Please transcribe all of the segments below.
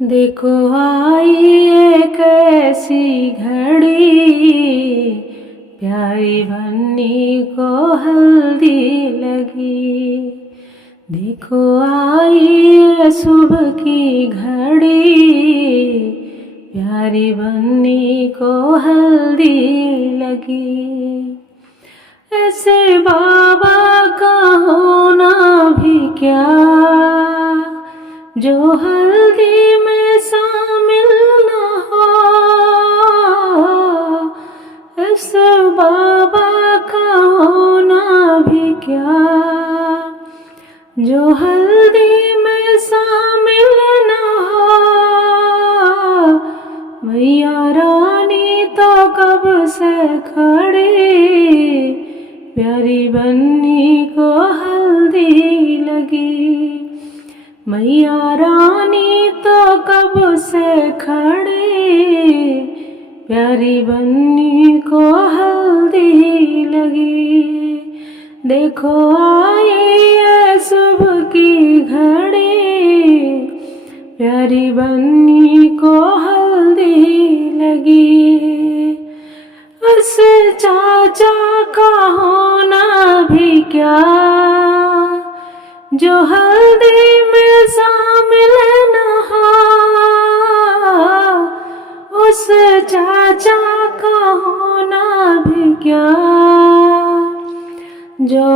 देखो आई एक ऐसी घड़ी, प्यारी बन्नी को हल्दी लगी। देखो आई सुबह की घड़ी, प्यारी बन्नी को हल्दी लगी। ऐसे बाबा का होना भी क्या, जो हल्दी में शामिल न हो। ऐसे बाबा का होना भी क्या, जो हल्दी में शामिल न हो। मैया रानी तो कब से खड़ी, प्यारी बन्नी को हल्दी लगी। मैया रानी तो कब से खड़ी, प्यारी बन्नी को हल्दी लगी। देखो आई है सुबह की घड़ी, प्यारी बन्नी को हल्दी लगी। उस चाचा का होना भी क्या, जो हल्दी में शामिल न हो। उस चाचा का होना भी क्या, जो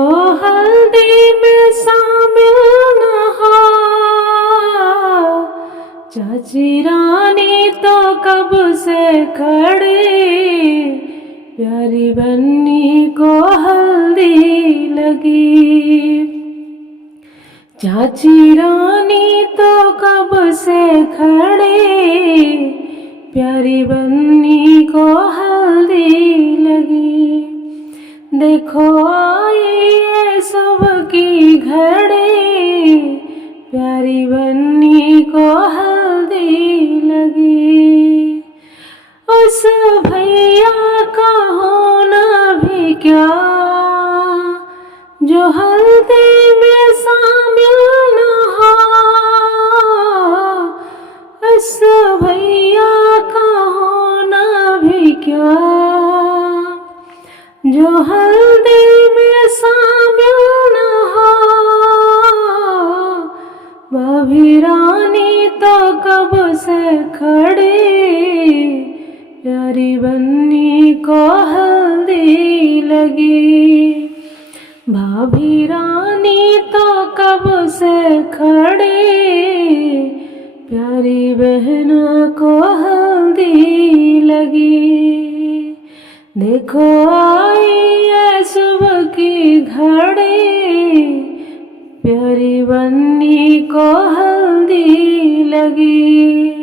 हल्दी में शामिल न हो। चाची रानी तो कब से खड़ी, प्यारी बन्नी को हल्दी लगी। चाची रानी तो कब से खड़ी, प्यारी बन्नी को हल्दी लगी। देखो आई है सुबह की घड़ी, प्यारी बन्नी को हल्दी लगी। उस भैया का होना भी क्या, जो हल्दी में शामिल न हो। उस भैया का होना भी क्या, जो हल्दी में शामिल न हो। भाभी रानी तो कब से खड़ी, प्यारी बन्नी को हल्दी लगी। भाभी रानी तो कब से खड़ी, प्यारी बहना को हल्दी लगी। देखो आई है सुबह की घड़ी, प्यारी बन्नी को हल्दी लगी।